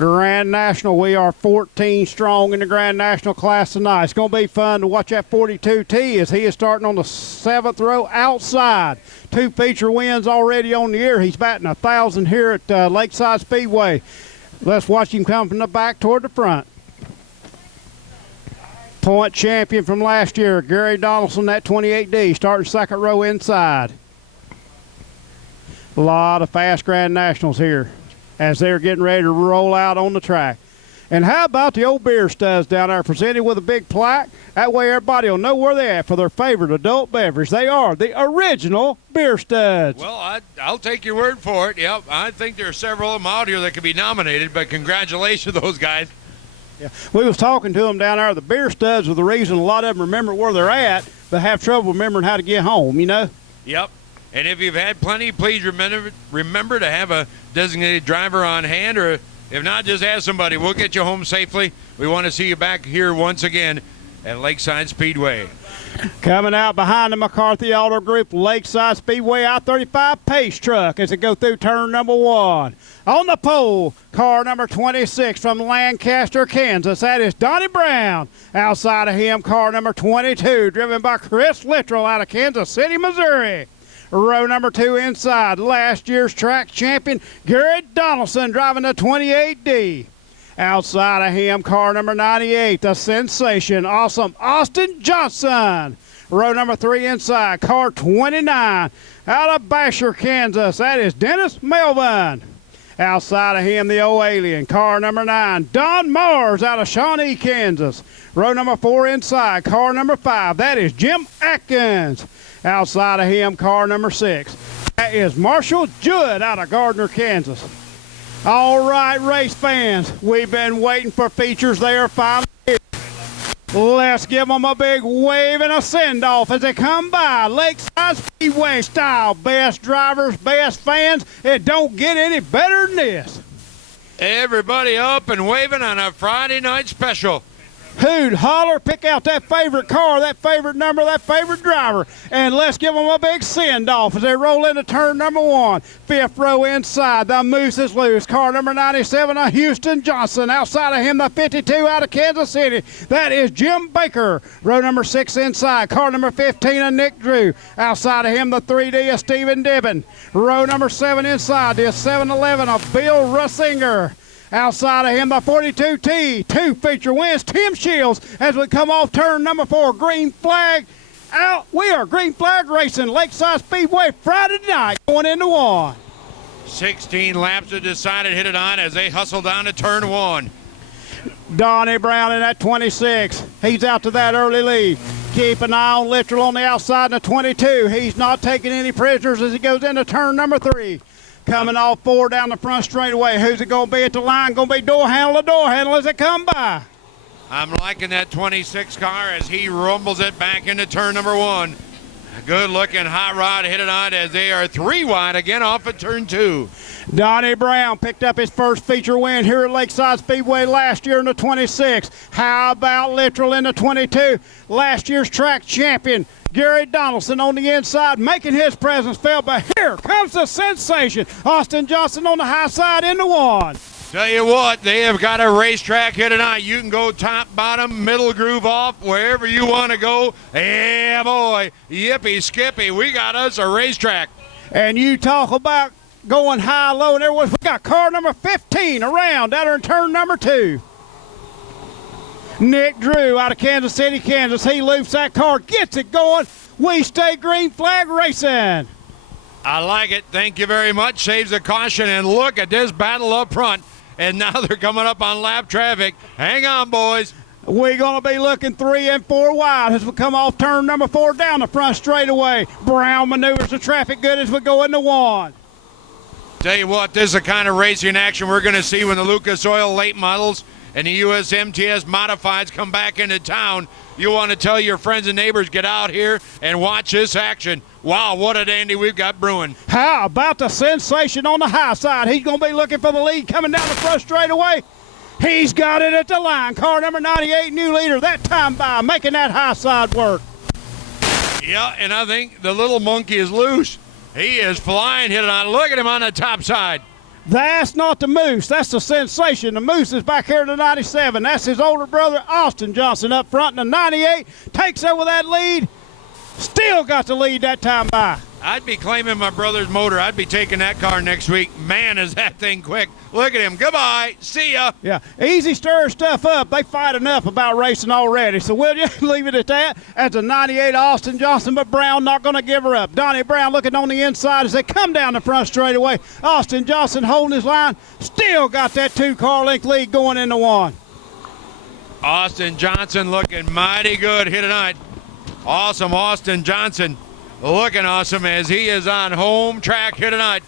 Grand National, we are 14 strong in the Grand National class tonight. It's going to be fun to watch that 42T as he is starting on the 7th row outside. 2 feature wins already on the year. He's batting 1,000 here at Lakeside Speedway. Let's watch him come from the back toward the front. Point champion from last year, Gary Donaldson, that 28D, starting 2nd row inside. A lot of fast Grand Nationals here as they're getting ready to roll out on the track. And how about the old beer studs down there presented with a big plaque? That way everybody will know where they're at for their favorite adult beverage. They are the original beer studs. Well, I'll take your word for it. Yep, I think there are several of them out here that could be nominated, but congratulations to those guys. Yeah, we was talking to them down there. The beer studs are the reason a lot of them remember where they're at, but have trouble remembering how to get home, you know? Yep. And if you've had plenty, please remember to have a designated driver on hand, or if not, just ask somebody. We'll get you home safely. We want to see you back here once again at Lakeside Speedway. Coming out behind the McCarthy Auto Group, Lakeside Speedway I-35 pace truck as it go through turn number 1. On the pole, car number 26 from Lancaster, Kansas. That is Donnie Brown. Outside of him, car number 22, driven by Chris Littrell out of Kansas City, Missouri. Row number 2 inside, last year's track champion, Gary Donaldson, driving the 28D. Outside of him, car number 98, the sensation, awesome Austin Johnson. Row number 3 inside, car 29, out of Basher, Kansas. That is Dennis Melvin. Outside of him, the old alien, car number 9, Don Mars out of Shawnee, Kansas. Row number 4 inside, car number 5, that is Jim Atkins. Outside of him, car number 6, that is Marshall Judd out of Gardner, Kansas. All right, race fans, we've been waiting for features. They are finally here. Let's give them a big wave and a send-off as they come by. Lakeside Speedway style. Best drivers, best fans. It don't get any better than this. Everybody up and waving on a Friday night special. Hoot, holler, pick out that favorite car, that favorite number, that favorite driver, and let's give them a big send-off as they roll into turn number 1. 5th row inside, the Moose is loose. Car number 97, Houston Johnson. Outside of him, the 52 out of Kansas City. That is Jim Baker. Row number 6 inside, car number 15, Nick Drew. Outside of him, the 3D of Stephen Dibben. Row number 7 inside, the 711 of Bill Russinger. Outside of him, the 42T, 2 feature wins, Tim Shields, as we come off turn number 4, green flag out. We are green flag racing, Lakeside Speedway, Friday night, going into 1. 16 laps to decide and hit it on as they hustle down to turn 1. Donnie Brown in that 26. He's out to that early lead. Keep an eye on Littrell on the outside in the 22. He's not taking any prisoners as he goes into turn number 3. Coming off 4 down the front straightaway. Who's it going to be at the line? Going to be door handle as they come by. I'm liking that 26 car as he rumbles it back into turn number 1. Good looking hot rod hit it on as they are 3 wide again off at turn 2. Donnie Brown picked up his first feature win here at Lakeside Speedway last year in the 26. How about Littrell in the 22? Last year's track champion, Gary Donaldson on the inside, making his presence felt, but here comes the sensation. Austin Johnson on the high side into 1. Tell you what, they have got a racetrack here tonight. You can go top, bottom, middle groove off, wherever you want to go. Yeah, boy, yippee skippy, we got us a racetrack. And you talk about going high, low, and everyone. We got car number 15 around down there in turn number 2. Nick Drew out of Kansas City, Kansas. He loops that car, gets it going. We stay green flag racing. I like it. Thank you very much. Saves the caution, and look at this battle up front. And now they're coming up on lap traffic. Hang on, boys. We're going to be looking 3 and 4 wide as we come off turn number 4 down the front straightaway. Brown maneuvers the traffic good as we go into 1. Tell you what, this is the kind of racing action we're going to see when the Lucas Oil late models and the USMTS modifieds come back into town. You want to tell your friends and neighbors, get out here and watch this action. Wow, what a dandy we've got brewing. How about the sensation on the high side? He's going to be looking for the lead coming down the front straightaway. He's got it at the line. Car number 98, new leader, that time by, making that high side work. Yeah, and I think the little monkey is loose. He is flying, hit it on. Look at him on the top side. That's not the Moose. That's the Sensation. The Moose is back here to 97. That's his older brother, Austin Johnson, up front in the 98. Takes over that lead. Still got the lead that time by. I'd be claiming my brother's motor. I'd be taking that car next week. Man, is that thing quick. Look at him. Goodbye. See ya. Yeah, easy stir stuff up. They fight enough about racing already. So we'll just leave it at that. That's a 98 Austin Johnson, but Brown not going to give her up. Donnie Brown looking on the inside as they come down the front straightaway. Austin Johnson holding his line. Still got that 2-car length lead going into one. Austin Johnson looking mighty good here tonight. Awesome Austin Johnson looking awesome as he is on home track here tonight.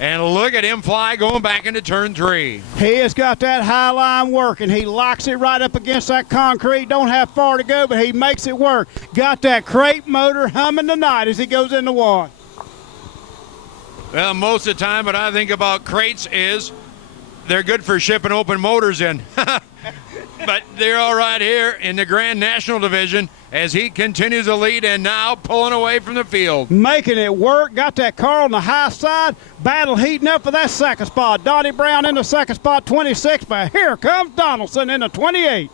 And look at him fly going back into turn 3. He has got that high line working. He locks it right up against that concrete. Don't have far to go, but he makes it work. Got that crate motor humming tonight as he goes into one. Well, most of the time what I think about crates is they're good for shipping open motors in. But they're all right here in the Grand National Division as he continues to lead and now pulling away from the field. Making it work. Got that car on the high side. Battle heating up for that second spot. Donnie Brown in the second spot, 26. But here comes Donaldson in the 28.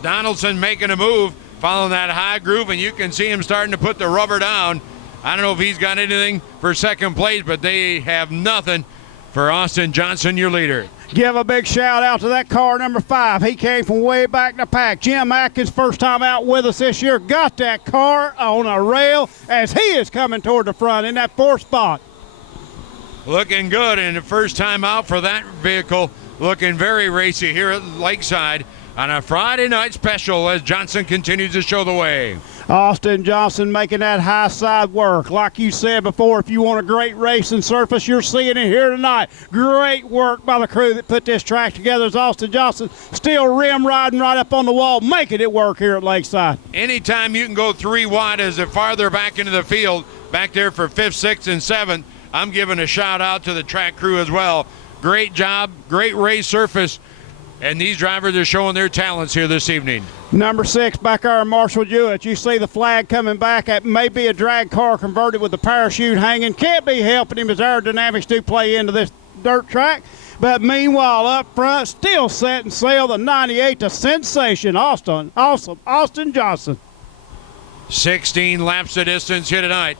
Donaldson making a move, following that high groove, and you can see him starting to put the rubber down. I don't know if he's got anything for second place, but they have nothing for Austin Johnson, your leader. Give a big shout out to that car number 5. He came from way back in the pack. Jim Atkins, first time out with us this year, got that car on a rail as he is coming toward the front in that 4th spot. Looking good, and the first time out for that vehicle, looking very racy here at Lakeside on a Friday night special as Johnson continues to show the way. Austin Johnson making that high side work. Like you said before, if you want a great racing surface, you're seeing it here tonight. Great work by the crew that put this track together as Austin Johnson still rim riding right up on the wall, making it work here at Lakeside. Anytime you can go 3 wide as the farther back into the field, back there for 5th, 6th, and 7th, I'm giving a shout out to the track crew as well. Great job, great race surface. And these drivers are showing their talents here this evening. Number 6, back there, Marshall Jewett. You see the flag coming back. It may be a drag car converted with the parachute hanging. Can't be helping him as aerodynamics do play into this dirt track. But meanwhile, up front, still setting sail, the 98, the Sensation, Austin Johnson. 16 laps of distance here tonight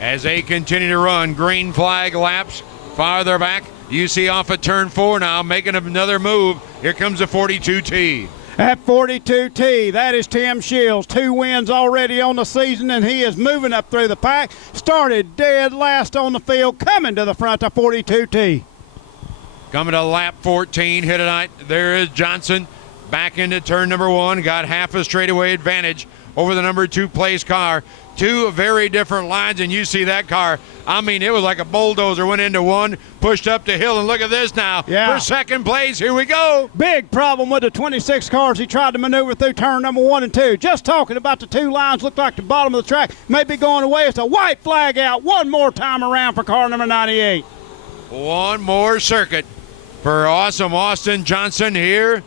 as they continue to run. Green flag laps farther back. You see off at turn 4 now, making another move. Here comes the 42T. At 42T, that is Tim Shields. 2 wins already on the season, and he is moving up through the pack. Started dead last on the field, coming to the front of 42T. Coming to lap 14 here tonight. There is Johnson back into turn number 1. Got half a straightaway advantage over the number 2 place car. 2 very different lines, and you see that car. I mean, it was like a bulldozer. Went into one, pushed up the hill, and look at this now. Yeah. For second place, here we go. Big problem with the 26 cars he tried to maneuver through turn number 1 and 2. Just talking about the 2 lines, look like the bottom of the track may be going away. It's a white flag out one more time around for car number 98. One more circuit for awesome Austin Johnson here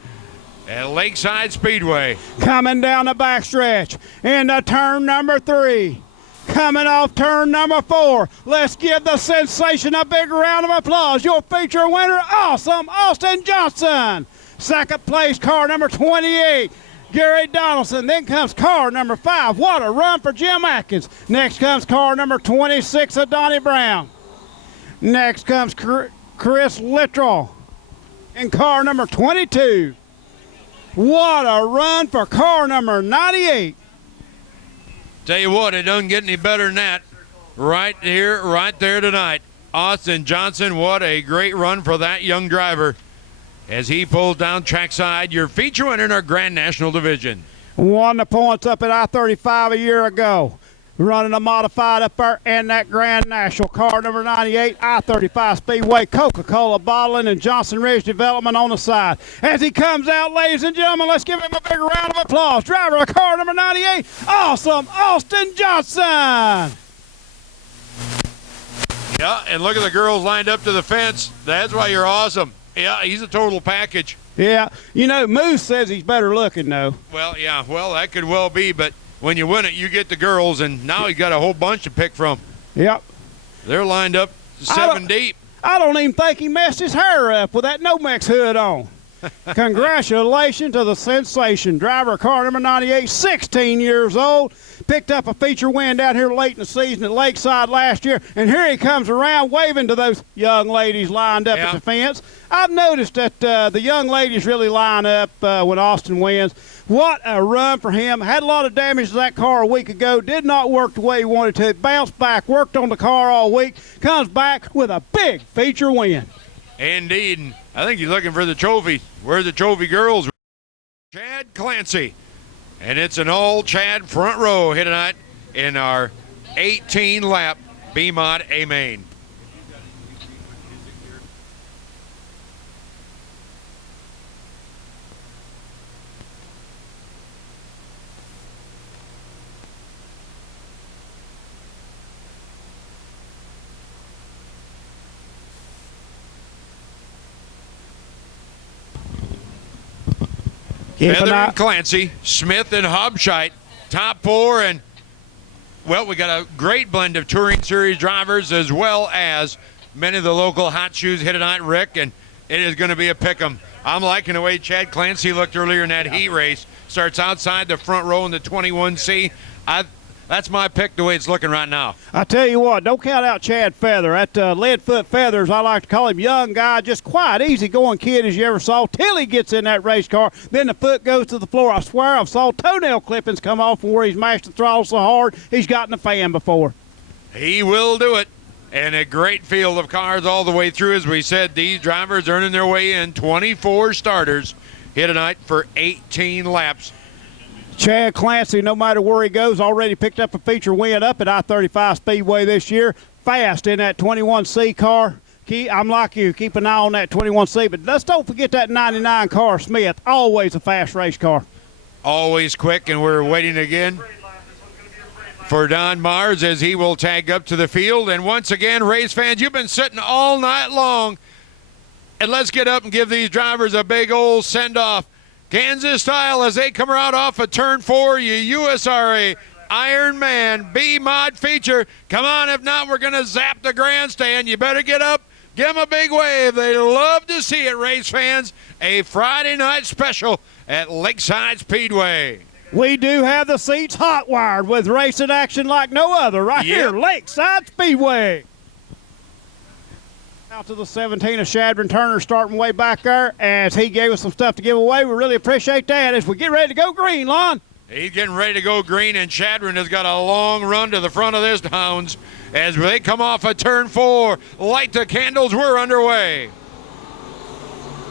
at Lakeside Speedway. Coming down the backstretch into turn number 3. Coming off turn number 4. Let's give the Sensation a big round of applause. Your feature winner, awesome Austin Johnson. Second place, car number 28, Gary Donaldson. Then comes car number 5. What a run for Jim Atkins. Next comes car number 26 of Donnie Brown. Next comes Chris Littrell in car number 22. What a run for car number 98. Tell you what, it doesn't get any better than that. Right here, right there tonight. Austin Johnson, what a great run for that young driver as he pulls down trackside. Your feature winner in our Grand National Division. Won the points up at I-35 a year ago. Running a modified up there in that Grand National. Car number 98, I-35 Speedway, Coca-Cola bottling, and Johnson Ridge Development on the side. As he comes out, ladies and gentlemen, let's give him a big round of applause. Driver of car number 98, awesome Austin Johnson. Yeah, and look at the girls lined up to the fence. That's why you're awesome. Yeah, he's a total package. Yeah, you know, Moose says he's better looking, though. Well, yeah, well, that could well be, but when you win it, you get the girls, and now you got a whole bunch to pick from. Yep. They're lined up 7 deep. I don't even think he messed his hair up with that Nomex hood on. Congratulations to the sensation driver, car number 98, 16 years old. Picked up a feature win down here late in the season at Lakeside last year, and here he comes around waving to those young ladies lined up at the fence. I've noticed that the young ladies really line up when Austin wins. What a run for him. Had a lot of damage to that car a week ago. Did not work the way he wanted to. Bounced back, worked on the car all week. Comes back with a big feature win. Indeed. And I think he's looking for the trophy. Where's the trophy girls? Chad Clancy. And it's an all Chad front row here tonight in our 18-lap B-Mod A-Main. Feather and Clancy, Smith and Hubscheit, top four, and, well, we got a great blend of Touring Series drivers as well as many of the local hot shoes here tonight, Rick, and it is going to be a pick'em. I'm liking the way Chad Clancy looked earlier in that heat race. Starts outside the front row in the 21C. That's my pick the way it's looking right now. I tell you what, don't count out Chad Feather. That Leadfoot Feathers, I like to call him, young guy, just quiet, easy-going kid as you ever saw, till he gets in that race car. Then the foot goes to the floor. I swear I've saw toenail clippings come off from where he's mashed the throttle so hard he's gotten a fan before. He will do it. And a great field of cars all the way through. As we said, these drivers earning their way in. 24 starters here tonight for 18 laps. Chad Clancy, no matter where he goes, already picked up a feature win up at I-35 Speedway this year. Fast in that 21C car. I'm like you, keep an eye on that 21C, but let's don't forget that 99 car, Smith. Always a fast race car. Always quick, and we're waiting again for Don Mars as he will tag up to the field. And once again, race fans, you've been sitting all night long, and let's get up and give these drivers a big old send-off. Kansas style as they come out off of turn 4, you USRA Iron Man B-Mod feature. Come on, if not, we're going to zap the grandstand. You better get up, give them a big wave. They love to see it, race fans. A Friday night special at Lakeside Speedway. We do have the seats hot wired with racing action like no other right here, Lakeside Speedway. Out to the 17 of Shadron Turner starting way back there as he gave us some stuff to give away. We really appreciate that as we get ready to go green, Lon. He's getting ready to go green, and Shadron has got a long run to the front of this hounds as they come off of turn 4. Light the candles, we're underway.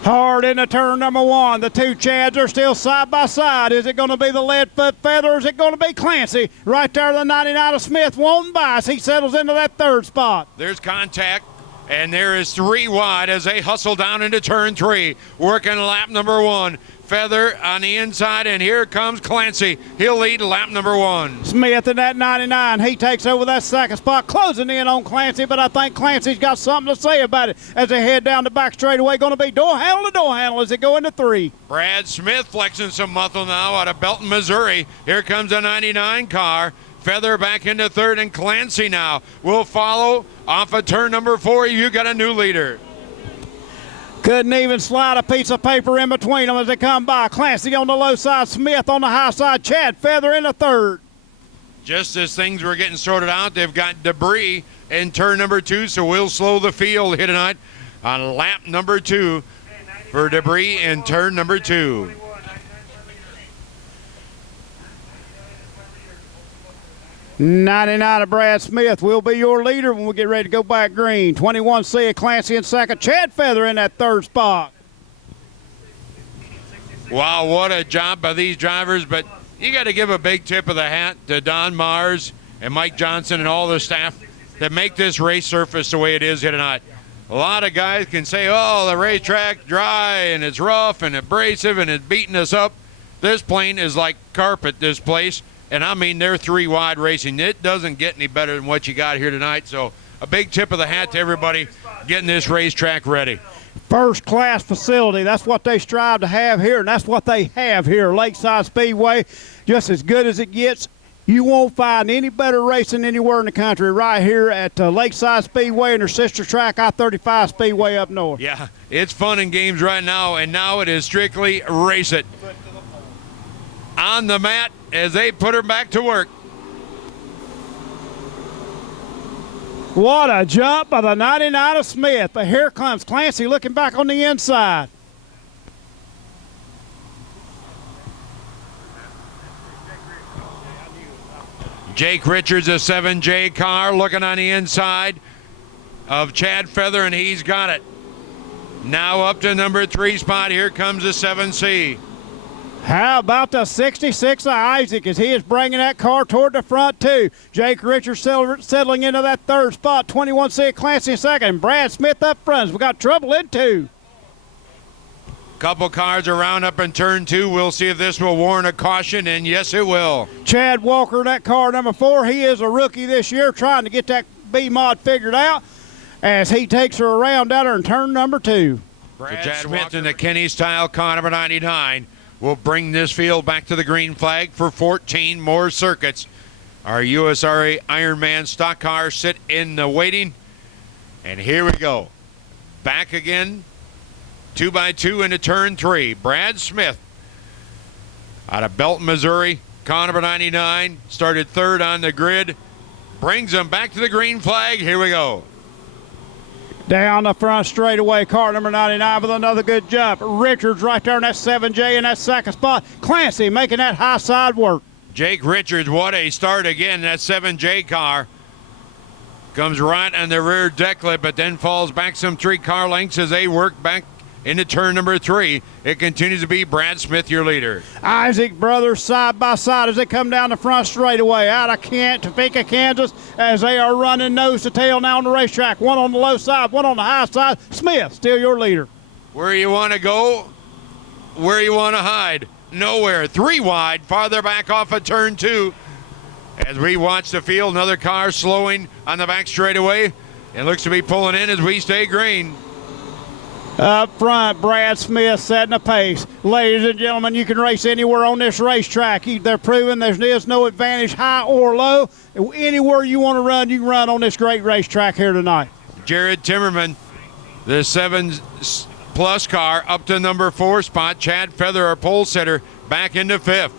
Hard into turn number 1. The two Chads are still side by side. Is it going to be the Leadfoot Feather or is it going to be Clancy? Right there, the 99 of Smith won't by as he settles into that third spot. There's contact. And there is 3 wide as they hustle down into turn 3, working lap number 1. Feather on the inside, and here comes Clancy. He'll lead lap number 1. Smith in that 99. He takes over that second spot, closing in on Clancy, but I think Clancy's got something to say about it as they head down the back straightaway. Going to be door handle to door handle as they go into 3. Brad Smith flexing some muscle now out of Belton, Missouri. Here comes a 99 car. Feather back into 3rd, and Clancy now will follow off of turn number 4. You got a new leader. Couldn't even slide a piece of paper in between them as they come by. Clancy on the low side, Smith on the high side, Chad Feather in the 3rd. Just as things were getting sorted out, they've got debris in turn number 2, so we'll slow the field here tonight on lap number 2 for debris in turn number 2. 99 of Brad Smith will be your leader when we get ready to go back green. 21C of Clancy in 2nd. Chad Feather in that 3rd spot. Wow, what a job by these drivers. But you got to give a big tip of the hat to Don Mars and Mike Johnson and all the staff that make this race surface the way it is here tonight. A lot of guys can say, oh, the racetrack dry and it's rough and abrasive and it's beating us up. This plane is like carpet, this place. And I mean, they're 3 wide racing. It doesn't get any better than what you got here tonight. So a big tip of the hat to everybody getting this racetrack ready. First class facility. That's what they strive to have here, and that's what they have here. Lakeside Speedway, just as good as it gets. You won't find any better racing anywhere in the country right here at Lakeside Speedway and their sister track, I-35 Speedway up north. Yeah, it's fun and games right now, and now it is strictly race it. On the mat as they put her back to work. What a jump by the 99 of Smith. But here comes Clancy looking back on the inside. Jake Richards, a 7J car, looking on the inside of Chad Feather, and he's got it. Now up to number 3 spot. Here comes the 7C. How about the 66 of Isaac as he is bringing that car toward the front, too. Jake Richards settling into that 3rd spot. 21C Clancy in 2nd. Brad Smith up front. We got trouble in 2. Couple cars around up in turn 2. We'll see if this will warrant a caution, and yes, it will. Chad Walker, that car number 4. He is a rookie this year trying to get that B-mod figured out as he takes her around down there in turn number 2. Brad Smith in the Kenny-style car number 99 will bring this field back to the green flag for 14 more circuits. Our USRA Ironman stock cars sit in the waiting, and here we go. Back again. 2x2 into turn 3. Brad Smith out of Belton, Missouri. Car number 99 started 3rd on the grid. Brings them back to the green flag. Here we go. Down the front straightaway, car number 99 with another good jump. Richards right there in that 7J in that 2nd spot. Clancy making that high side work. Jake Richards, what a start again. That 7J car comes right on the rear deck lip, but then falls back some 3 car lengths as they work back into turn number 3. It continues to be Brad Smith, your leader. Isaac brothers side by side as they come down the front straightaway out of Topeka, Kansas, as they are running nose to tail now on the racetrack. One on the low side, one on the high side. Smith, still your leader. Where you want to go, where you want to hide. Nowhere. 3 wide, farther back off of turn 2. As we watch the field, another car slowing on the back straightaway. It looks to be pulling in as we stay green. Up front, Brad Smith setting a pace. Ladies and gentlemen, you can race anywhere on this racetrack. They're proving there's no advantage, high or low. Anywhere you want to run, you can run on this great racetrack here tonight. Jared Timmerman, the 7+ car, up to number 4 spot. Chad Feather, our pole sitter, back into 5th.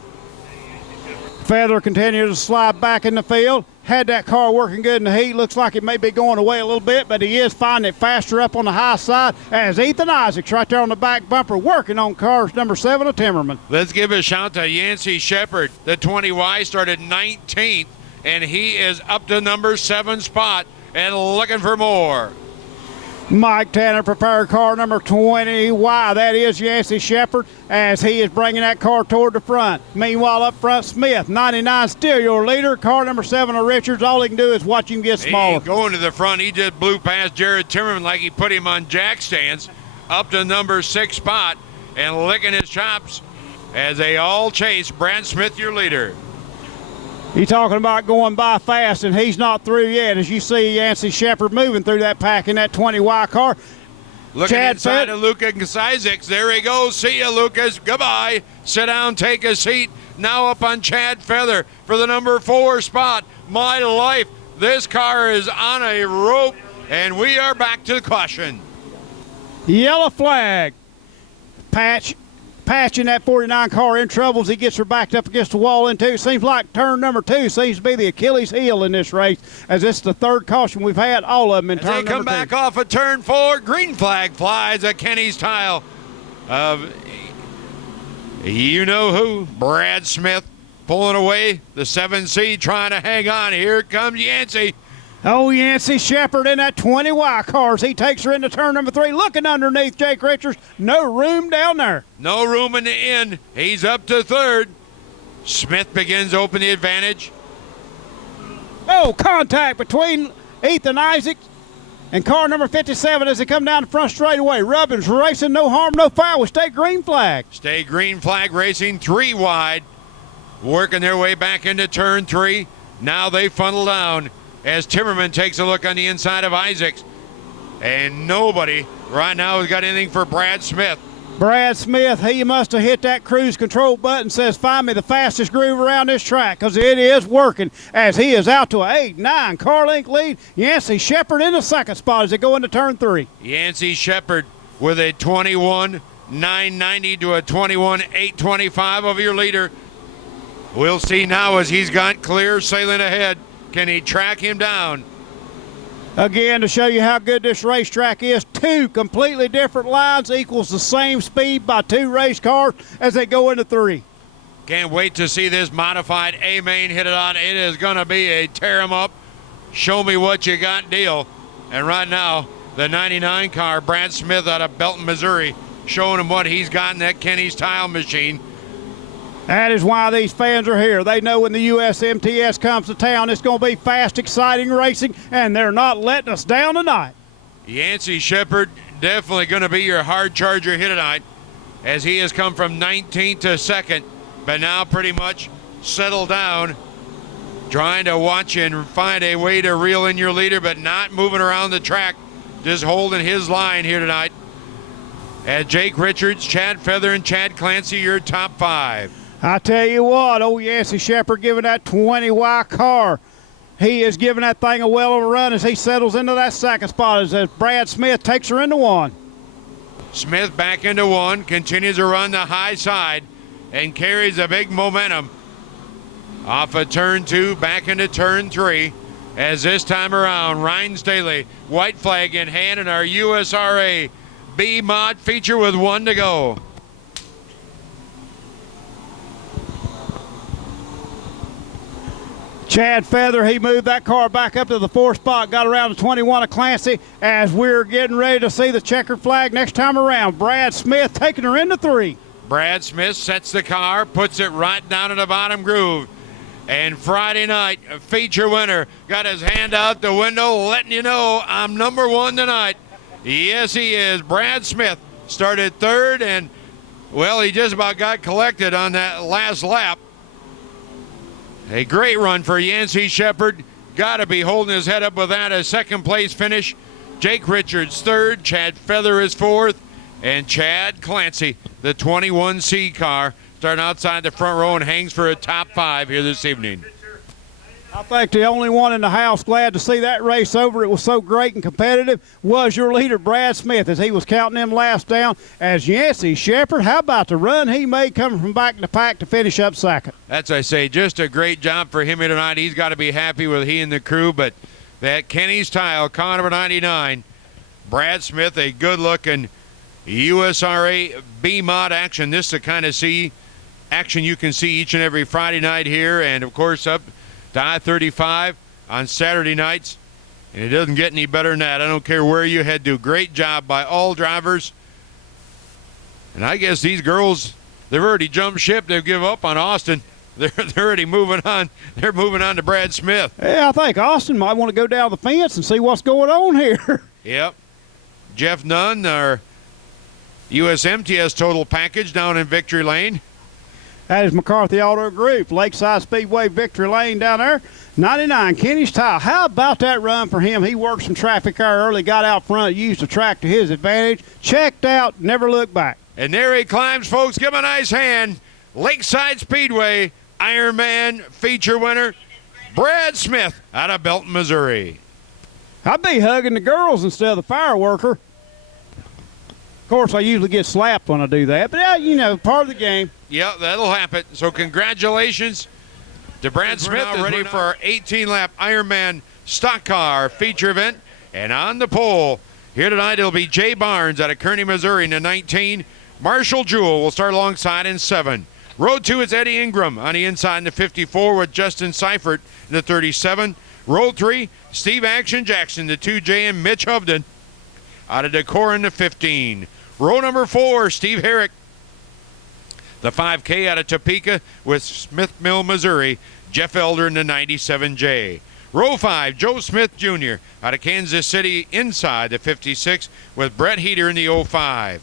Feather continues to slide back in the field. Had that car working good in the heat. Looks like it may be going away a little bit, but he is finding it faster up on the high side as Ethan Isaacs right there on the back bumper working on cars number 7 of Timmerman. Let's give a shout to Yancey Shepard. The 20Y started 19th, and he is up to number 7 spot and looking for more. Mike Tanner prepared car number 20Y. That is Yancey Shepard as he is bringing that car toward the front. Meanwhile, up front, Smith, 99, still your leader. Car number 7 of Richards. All he can do is watch him get smaller. He ain't going to the front. He just blew past Jared Timmerman like he put him on jack stands up to number 6 spot and licking his chops as they all chase Brad Smith, your leader. He's talking about going by fast, and he's not through yet. As you see Yancey Shepard moving through that pack in that 20Y car. Looking inside of Lucas Isaacs. There he goes. See ya, Lucas. Goodbye. Sit down, take a seat. Now up on Chad Feather for the number 4 spot. My life. This car is on a rope, and we are back to the caution. Yellow flag. Patching that 49 car in trouble as he gets her backed up against the wall in 2. Seems like turn number 2 seems to be the Achilles heel in this race, as it's the 3rd caution we've had, all of them in turn number 2. They come back off of turn 4. Green flag flies at Kenny's tile of you know who. Brad Smith pulling away. The 7C trying to hang on. Here comes Yancey. Oh, Yancey Shepard in that 20Y car as he takes her into turn number 3, looking underneath Jake Richards. No room down there. No room in the end. He's up to 3rd. Smith begins to open the advantage. Oh, contact between Ethan Isaacs and car number 57 as they come down the front straightaway. Rubbins racing, no harm, no foul. We stay green flag. Stay green flag racing 3 wide. Working their way back into turn 3. Now they funnel down as Timmerman takes a look on the inside of Isaacs. And nobody right now has got anything for Brad Smith. Brad Smith, he must have hit that cruise control button, says find me the fastest groove around this track, because it is working as he is out to an 8-9 car length lead. Yansy Shepard in the second spot as they go into turn 3. Yancey Shepard with a 21.990 to a 21.825 of your leader. We'll see now as he's got clear sailing ahead. Can he track him down? Again, to show you how good this racetrack is, 2 completely different lines equals the same speed by 2 race cars as they go into 3. Can't wait to see this modified A-main hit it on. It is going to be a tear 'em up, show me what you got deal. And right now, the 99 car, Brad Smith out of Belton, Missouri, showing him what he's got in that Kenny's Tile machine. That is why these fans are here. They know when the USMTS comes to town, it's going to be fast, exciting racing, and they're not letting us down tonight. Yancey Shepard definitely going to be your hard charger here tonight, as he has come from 19th to 2nd, but now pretty much settled down, trying to watch and find a way to reel in your leader, but not moving around the track, just holding his line here tonight. As Jake Richards, Chad Feather, and Chad Clancy, your top 5. I tell you what, old Yancey Shepard giving that 20Y car. He is giving that thing a well of a run as he settles into that second spot as Brad Smith takes her into 1. Smith back into 1, continues to run the high side and carries a big momentum off of turn 2 back into turn 3. As this time around, Ryan Staley, white flag in hand in our USRA B-Mod feature with 1 to go. Chad Feather, he moved that car back up to the 4th spot, got around to 21 of Clancy as we're getting ready to see the checkered flag next time around. Brad Smith taking her into 3. Brad Smith sets the car, puts it right down in the bottom groove. And Friday night, a feature winner, got his hand out the window letting you know I'm number 1 tonight. Yes, he is. Brad Smith started 3rd, and, well, he just about got collected on that last lap. A great run for Yancey Shepard. Got to be holding his head up with that. A 2nd place finish. Jake Richards 3rd. Chad Feather is 4th. And Chad Clancy, the 21C car, starting outside the front row and hangs for a top 5 here this evening. I think the only one in the house glad to see that race over. It was so great and competitive was your leader, Brad Smith, as he was counting them laps down. As Yancey Shepard, how about the run he made coming from back in the pack to finish up 2nd? That's, I say, just a great job for him here tonight. He's got to be happy with he and the crew, but that Kenny's Tile, car number 99, Brad Smith, a good-looking USRA B-Mod action. This is the kind of action you can see each and every Friday night here, and, of course, up to I-35 on Saturday nights, and it doesn't get any better than that. I don't care where you head to. Great job by all drivers. And I guess these girls, they've already jumped ship. They've given up on Austin. They're already moving on. They're moving on to Brad Smith. Yeah, I think Austin might want to go down the fence and see what's going on here. Yep. Jeff Nunn, our USMTS total package down in Victory Lane. That is McCarthy Auto Group, Lakeside Speedway, Victory Lane down there. 99, Kenny's Tile. How about that run for him? He worked some traffic there early, got out front, used the track to his advantage, checked out, never looked back. And there he climbs, folks. Give him a nice hand. Lakeside Speedway, Ironman feature winner, Brad Smith out of Belton, Missouri. I'd be hugging the girls instead of the fireworker. Of course, I usually get slapped when I do that, but, yeah, you know, part of the game. Yeah, that'll happen. So congratulations to Brad Smith, now ready for our 18-lap Ironman stock car feature event. And on the pole here tonight, it'll be Jay Barnes out of Kearney, Missouri in the 19. Marshall Jewell will start alongside in 7. Row 2 is Eddie Ingram on the inside in the 54 with Justin Seifert in the 37. Row 3, Steve Action Jackson, the 2J, and Mitch Hovden out of Decorah in the 15. Row number 4, Steve Herrick, the 5K out of Topeka with Smith Mill, Missouri, Jeff Elder in the 97J. Row 5, Joe Smith Jr. out of Kansas City inside the 56 with Brett Heater in the 05.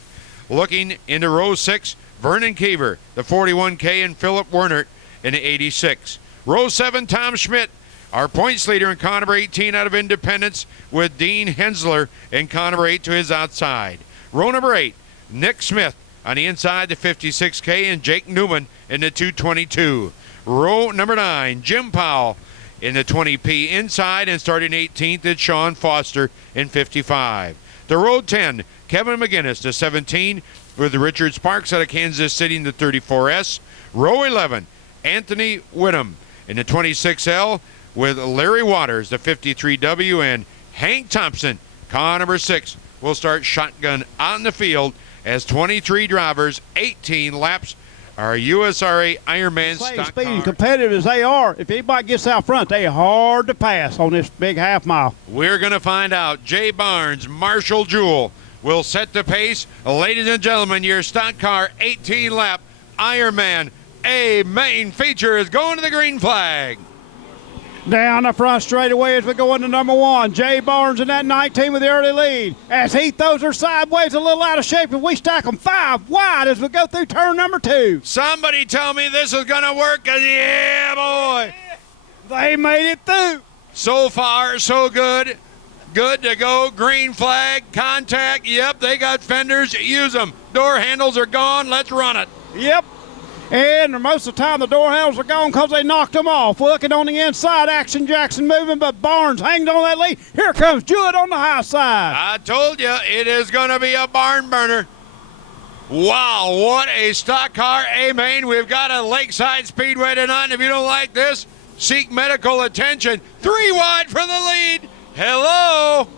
Looking into row 6, Vernon Keever, the 41K, and Philip Wernert in the 86. Row 7, Tom Schmidt, our points leader in car number 18 out of Independence with Dean Hensler in car number 8 to his outside. Row number 8, Nick Smith On the inside, the 56K, and Jake Newman in the 222. Row number 9, Jim Powell in the 20P inside, and starting 18th is Sean Foster in 55. The row 10, Kevin McGinnis, the 17, with Richard Sparks out of Kansas City in the 34S. Row 11, Anthony Whittam in the 26L with Larry Waters, the 53W, and Hank Thompson, car number 6, will start shotgun on the field as 23 drivers, 18 laps, our USRA Ironman Same stock speed car. and competitive as they are, if anybody gets out front, they are hard to pass on this big half mile. We're going to find out. Jay Barnes, Marshall Jewell will set the pace. Ladies and gentlemen, your stock car 18-lap Ironman A main feature is going to the green flag. Down the front straightaway as we go into number 1. Jay Barnes in that 19 with the early lead. As he throws her sideways, a little out of shape, and we stack them 5 wide as we go through turn number 2. Somebody tell me this is going to work, 'cause yeah, boy. They made it through. So far, so good. Good to go. Green flag, contact. Yep, they got fenders. Use them. Door handles are gone. Let's run it. Yep. And most of the time the door handles are gone because they knocked them off. Looking on the inside, Action Jackson moving, but Barnes hanged on that lead. Here comes Jewett on the high side. I told you, it is going to be a barn burner. Wow, what a stock car A-main. We've got a Lakeside Speedway tonight, and if you don't like this, seek medical attention. 3 wide for the lead. Hello.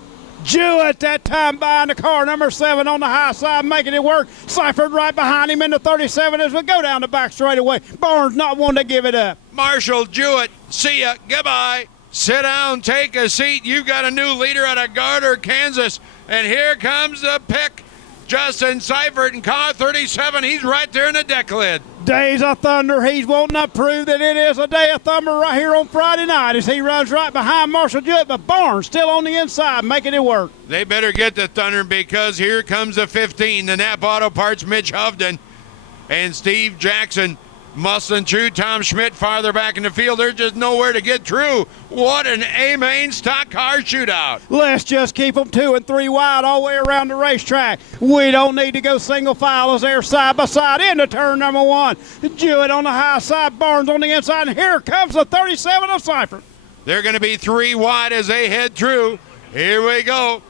Jewett that time behind the car, number 7 on the high side, making it work. Seifert right behind him in the 37 as we go down the back straightaway. Barnes not one to give it up. Marshall Jewett, see ya, goodbye. Sit down, take a seat. You've got a new leader out of Garter, Kansas. And here comes the pick. Justin Seifert in car 37. He's right there in the deck lid. Days of Thunder. He's wanting to prove that it is a day of thunder right here on Friday night as he runs right behind Marshall Jewett, but Barnes still on the inside making it work. They better get the Thunder because here comes the 15, the Nap Auto Parts Mitch Hovden and Steve Jackson muscling through. Tom Schmidt farther back in the field. There's just nowhere to get through. What an A-main stock car shootout. Let's just keep them 2 and 3 wide all the way around the racetrack. We don't need to go single file as they're side by side into turn number 1. Jewett on the high side, Barnes on the inside, and here comes the 37 of Seifert. They're going to be 3 wide as they head through. Here we go.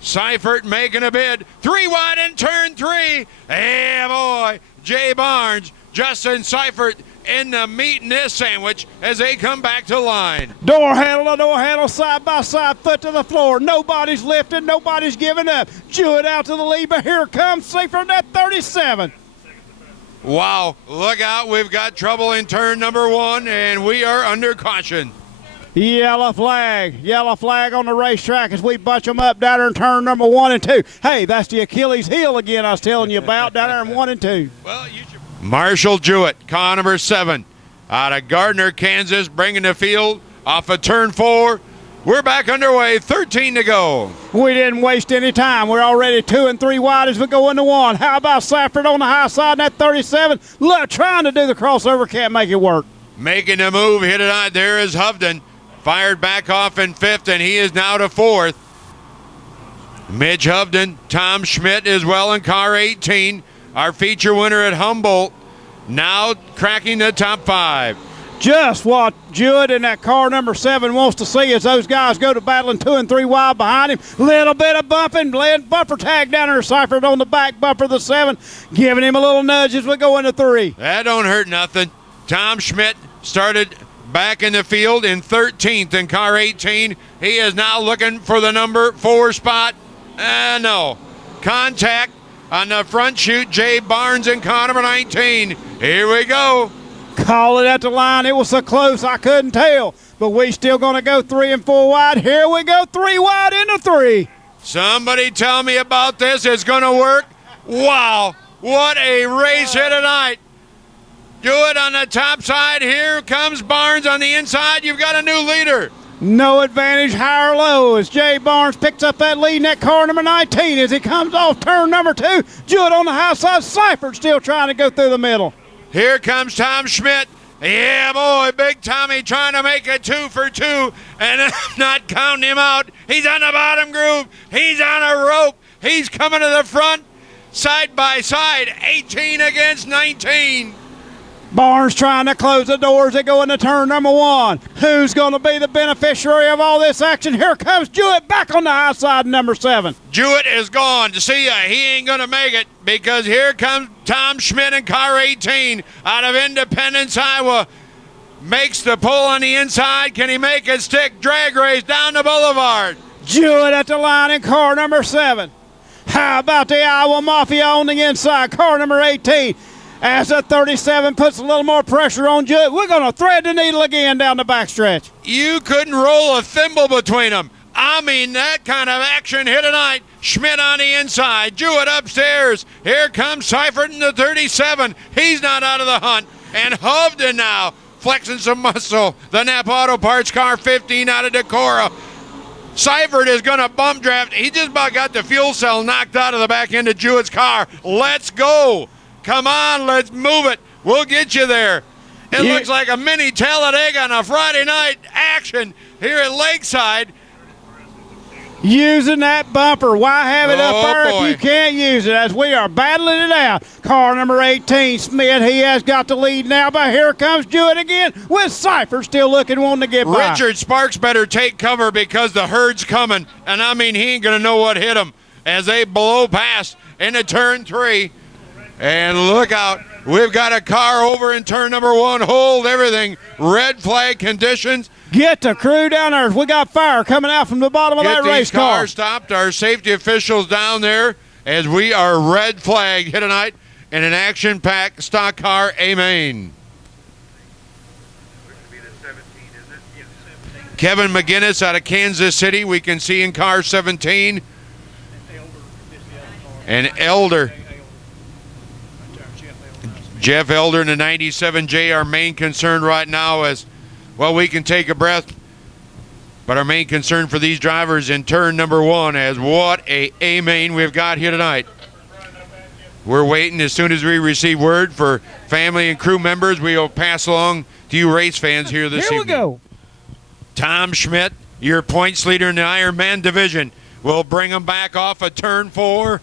Seifert making a bid. 3 wide in turn 3. Yeah, boy. Jay Barnes, Justin Seifert in the meat in this sandwich as they come back to line. Door handle to door handle, side by side, foot to the floor. Nobody's lifting, nobody's giving up. Jewett out to the lead, but here comes Seifert at 37. Wow, look out. We've got trouble in turn number 1, and we are under caution. Yellow flag on the racetrack as we bunch them up down there in turn number 1 and 2. Hey, that's the Achilles heel again I was telling you about down there in 1 and 2. Well, you should. Marshall Jewett, car number 7, out of Gardner, Kansas, bringing the field off of turn 4. We're back underway, 13 to go. We didn't waste any time. We're already 2 and 3 wide as we go into 1. How about Safford on the high side in that 37? Look, trying to do the crossover, can't make it work. Making the move, hit it on. There is Hovden. Fired back off in 5th, and he is now to 4th. Midge Hovden, Tom Schmidt as well in car 18. Our feature winner at Humboldt, now cracking the top 5. Just what Jewett in that car number 7 wants to see as those guys go to battling 2 and 3 wide behind him. Little bit of bumping, bumper tag down there. Seifert on the back bumper of the 7, giving him a little nudge as we go into 3. That don't hurt nothing. Tom Schmidt started back in the field in 13th in car 18. He is now looking for the number 4 spot. No. Contact on the front chute. Jay Barnes in car number 19. Here we go. Call it at the line. It was so close I couldn't tell. But we still going to go 3 and 4 wide. Here we go, 3 wide into 3. Somebody tell me about this. It's going to work. Wow. What a race here tonight. Do it on the top side. Here comes Barnes on the inside. You've got a new leader. No advantage, high or low, as Jay Barnes picks up that lead in that car number 19 as he comes off turn number 2. Jewett on the high side. Seifert still trying to go through the middle. Here comes Tom Schmidt. Yeah, boy, Big Tommy trying to make a 2 for 2, and I'm not counting him out. He's on the bottom groove. He's on a rope. He's coming to the front. side by side, 18 against 19. Barnes trying to close the doors. They go into turn number 1. Who's going to be the beneficiary of all this action? Here comes Jewett back on the high side, number 7. Jewett is gone. To see ya, he ain't going to make it because here comes Tom Schmidt in car 18 out of Independence, Iowa. Makes the pull on the inside. Can he make it stick? Drag race down the boulevard. Jewett at the line in car number 7. How about the Iowa Mafia on the inside, car number 18? As the 37 puts a little more pressure on Jewett, we're going to thread the needle again down the backstretch. You couldn't roll a thimble between them. I mean, that kind of action here tonight. Schmidt on the inside, Jewett upstairs. Here comes Seifert in the 37. He's not out of the hunt. And Hovden now flexing some muscle. The Napa Auto Parts car 15 out of Decorah. Seifert is going to bump draft. He just about got the fuel cell knocked out of the back end of Jewett's car. Let's go. Come on, let's move it. We'll get you there. It looks like a mini Talladega on a Friday night action here at Lakeside. Using that bumper. Why have it up there if you can't use it? As we are battling it out. Car number 18, Smith, he has got the lead now, but here comes Jewett again with Seifert still looking, wanting to get by. Richard Sparks better take cover because the herd's coming. And I mean, he ain't going to know what hit him as they blow past into turn 3. And look out. We've got a car over in turn number 1. Hold everything. Red flag conditions. Get the crew down there. We got fire coming out from the bottom of that race car. Get these cars stopped. Our safety officials down there as we are red flag here tonight in an action-packed stock car A-Main. Kevin McGinnis out of Kansas City. We can see in car 17. And Elder. Jeff Elder in the 97J, our main concern right now is, well, we can take a breath, but our main concern for these drivers in turn number 1 is what a main we've got here tonight. We're waiting. As soon as we receive word for family and crew members, we will pass along to you race fans here this evening. Here we go. Tom Schmidt, your points leader in the Ironman division, will bring them back off of turn 4.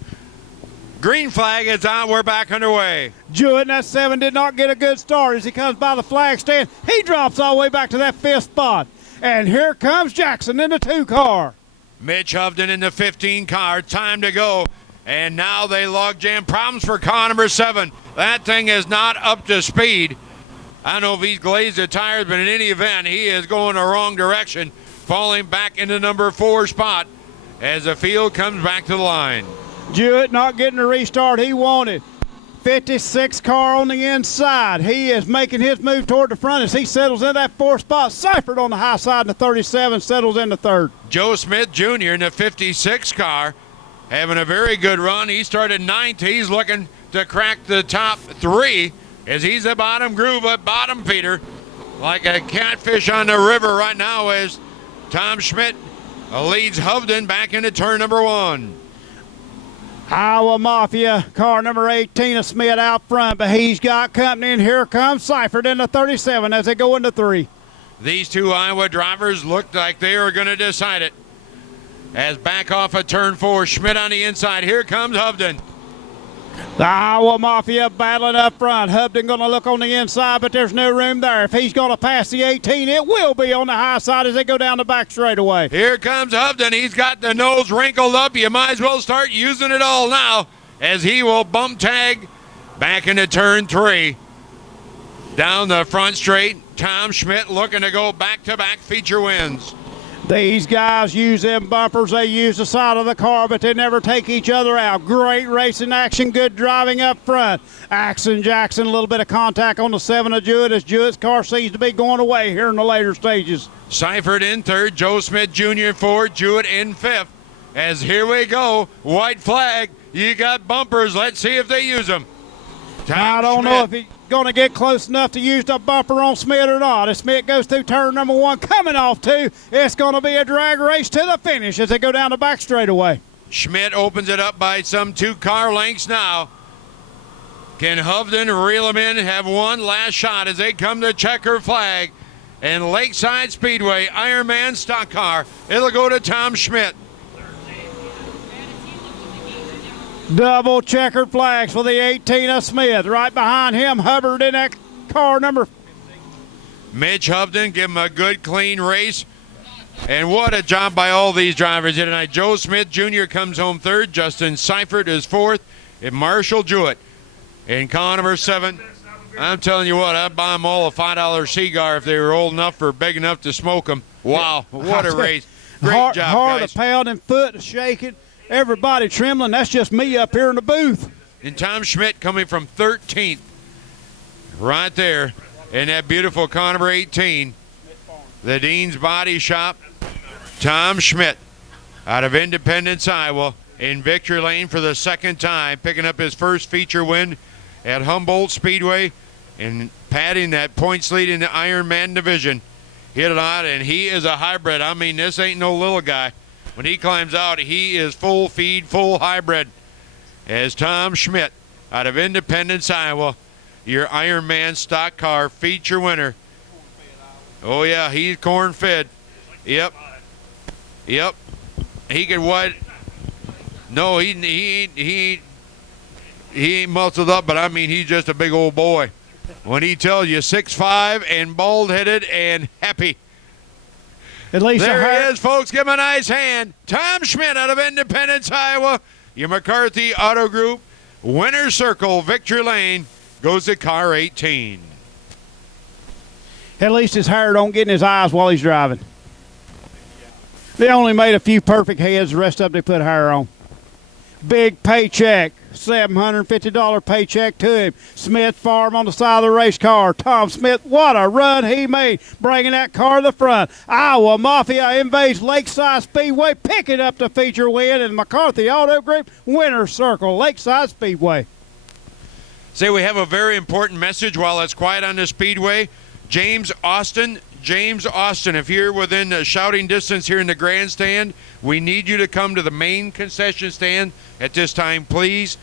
Green flag is out. We're back underway. Jewett in that 7 did not get a good start as he comes by the flag stand. He drops all the way back to that 5th spot. And here comes Jackson in the 2 car. Mitch Hovden in the 15 car. Time to go. And now they log jam problems for car number 7. That thing is not up to speed. I don't know if he's glazed the tires, but in any event, he is going the wrong direction, falling back into number 4 spot as the field comes back to the line. Jewett not getting the restart he wanted. 56 car on the inside. He is making his move toward the front as he settles in that 4th spot. Seifert on the high side in the 37 settles in the 3rd. Joe Smith Jr. in the 56 car having a very good run. He started 9th. He's looking to crack the top 3 as he's a bottom groove, a bottom feeder, like a catfish on the river right now as Tom Schmidt leads Hovden back into turn number 1. Iowa Mafia, car number 18 of Smith out front, but he's got company, and here comes Seifert in the 37 as they go into 3. These 2 Iowa drivers looked like they were going to decide it. As back off of turn 4, Schmidt on the inside. Here comes Hovden. The Iowa Mafia battling up front. Hovden going to look on the inside, but there's no room there. If he's going to pass the 18, it will be on the high side as they go down the back straightaway. Here comes Hovden. He's got the nose wrinkled up. You might as well start using it all now as he will bump tag back into turn 3. Down the front straight, Tom Schmidt looking to go back-to-back feature wins. These guys use them bumpers. They use the side of the car, but they never take each other out. Great racing action, good driving up front. Axon Jackson, a little bit of contact on the 7 of Jewett as Jewett's car seems to be going away here in the later stages. Seifert in 3rd, Joe Smith Jr. in 4th, Jewett in 5th. As here we go, white flag. You got bumpers. Let's see if they use them. I don't know if he's going to get close enough to use the bumper on Smith or not. As Smith goes through turn number 1, coming off 2, it's going to be a drag race to the finish as they go down the back straightaway. Schmidt opens it up by some 2 car lengths now. Can Hovden reel him in, have one last shot as they come to checker flag. And Lakeside Speedway, Ironman stock car, it'll go to Tom Schmidt. Double checkered flags for the 18 of Smith. Right behind him, Hubbard in that car number. Mitch Hubden, give him a good, clean race. And what a job by all these drivers here tonight. Joe Smith Jr. comes home third. Justin Seifert is fourth. And Marshall Jewett in car number 7. I'm telling you what, I'd buy them all a $5 cigar if they were old enough or big enough to smoke them. Wow, what a race. Great job, Heart guys. a pounding, foot a shaking, everybody trembling. That's just me up here in the booth. And Tom Schmidt coming from 13th right there in that beautiful car number 18. The Dean's Body Shop. Tom Schmidt out of Independence, Iowa, in victory lane for the second time, picking up his first feature win at Humboldt Speedway and padding that points lead in the Ironman division. Hit it out, and he is a hybrid. I mean, this ain't no little guy. When he climbs out, he is full feed, full hybrid. As Tom Schmidt out of Independence, Iowa, your Ironman stock car feature winner. Oh, yeah, he's corn-fed. Yep. Yep. He could what? No, he ain't muscled up, but I mean, he's just a big old boy. When he tells you 6'5" and bald-headed and happy. At least there he is, folks. Give him a nice hand. Tom Schmidt out of Independence, Iowa. Your McCarthy Auto Group winner's circle, victory lane, goes to car 18. At least his hair don't get in his eyes while he's driving. They only made a few perfect heads. The rest of them they put hair on. Big paycheck. $750 paycheck to him. Smith Farm on the side of the race car. Tom Smith, what a run he made, bringing that car to the front. Iowa Mafia invades Lakeside Speedway, picking up the feature win in McCarthy Auto Group winner's circle, Lakeside Speedway. Say we have a very important message while it's quiet on the Speedway. James Austin, if you're within shouting distance here in the grandstand, we need you to come to the main concession stand at this time, please.